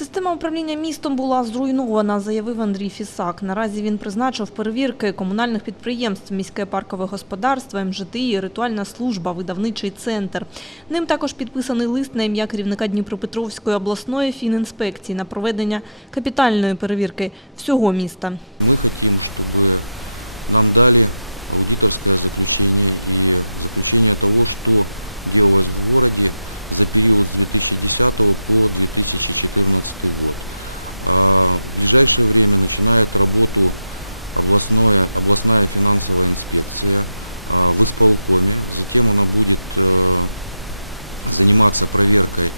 Система управління містом була зруйнована, заявив Андрій Фісак. Наразі він призначив перевірки комунальних підприємств, міське паркове господарство, МЖТІ, ритуальна служба, видавничий центр. Ним також підписаний лист на ім'я керівника Дніпропетровської обласної фінінспекції на проведення капітальної перевірки всього міста. Мы хотим, чтобы нам дали аудиторское заключение и заключение того, что делалось в городе за период с 2010 по 2014 год. А В ближайшее время начинает работу областное, областная финансовая инспекция а, в исполкоме. Затем она будет э, заниматься проверкой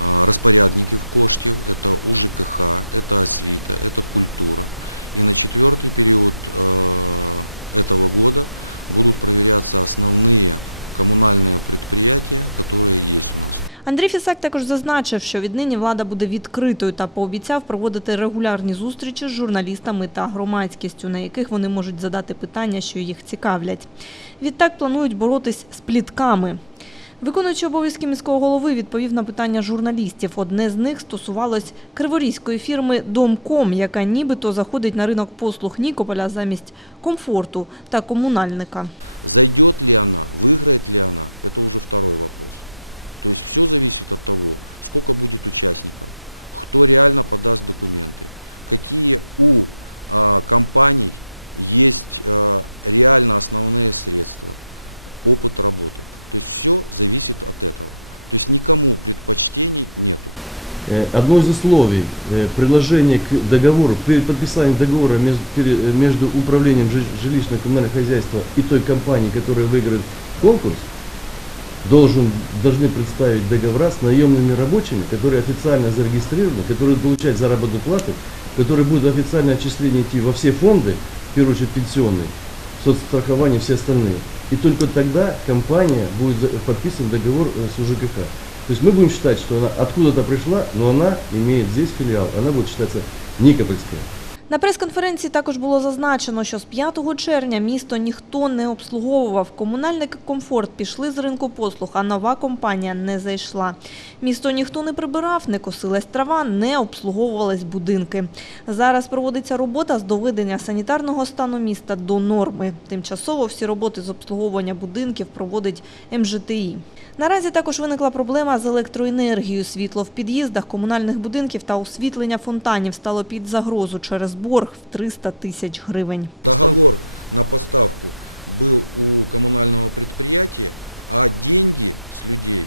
а, распорядников коштів, это УЖКХ, это освита, это культура. И на четвертый период э, этого года будут проверяться основные коммунальные предприятия, которое есть у нас. Андрій Фісак також зазначив, що віднині влада буде відкритою та пообіцяв проводити регулярні зустрічі з журналістами та громадськістю, на яких вони можуть задати питання, що їх цікавлять. Відтак планують боротись з плітками. Виконуючий обов'язки міського голови відповів на питання журналістів. Одне з них стосувалось криворізької фірми Домком, яка нібито заходить на ринок послуг Нікополя замість комфорту та комунальника. Зайдет ли она, выиграет ли она, это уже второй вопрос. То есть все зависит от того, сколько будет участников, кто реально подаст документы, какие у а, компаний есть а, реально основные средства, Опыт работы. То есть все зависит от этого. То есть никому предпочтений нету. Э, Одно из условий э, приложения к договору, при подписании договора между, э, между управлением жи- жилищно-коммунального хозяйства и той компанией, которая выиграет конкурс, должен, должны представить договора с наемными рабочими, которые официально зарегистрированы, которые получать заработную плату, которые будут официальное отчисление идти во все фонды, в первую очередь пенсионные, соцстрахование и все остальные. И только тогда компания будет подписан договор э, с УЖКХ. То есть мы будем считать, что она откуда-то пришла, но она имеет здесь филиал, она будет считаться Никопольская. На прес-конференції також було зазначено, що з 5 червня місто ніхто не обслуговував. Комунальники «Комфорт» пішли з ринку послуг, а нова компанія не зайшла. Місто ніхто не прибирав, не косилась трава, не обслуговувались будинки. Зараз проводиться робота з доведення санітарного стану міста до норми. Тимчасово всі роботи з обслуговування будинків проводить МЖТІ. Наразі також виникла проблема з електроенергією. Світло в під'їздах комунальних будинків та освітлення фонтанів стало під загрозу через борг в 300 тисяч гривень. Договор на поставку был у коммунального предприятия, а деньги с людей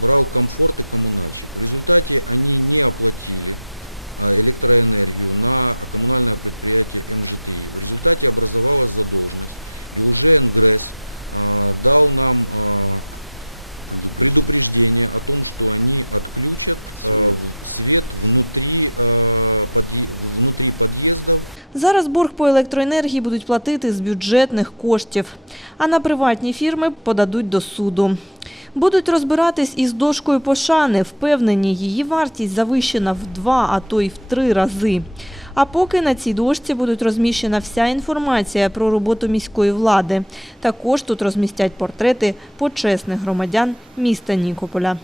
брал комфорт и коммунальщик. В результате они не оплатили а, электроэнергию на коммунальное предприятие МЖТИ. В результате образовалась задолженность. И уже НГРЭС а, дал нам а, предупреждение о том, что они отключат в- свет внутри, а, подъе- внутри подъездов Зараз борг по електроенергії будуть платити з бюджетних коштів, а на приватні фірми подадуть до суду. Будуть розбиратись із дошкою пошани, впевнені, її вартість завищена в два, а то й в три рази. А поки на цій дошці будуть розміщена вся інформація про роботу міської влади. Також тут розмістять портрети почесних громадян міста Нікополя.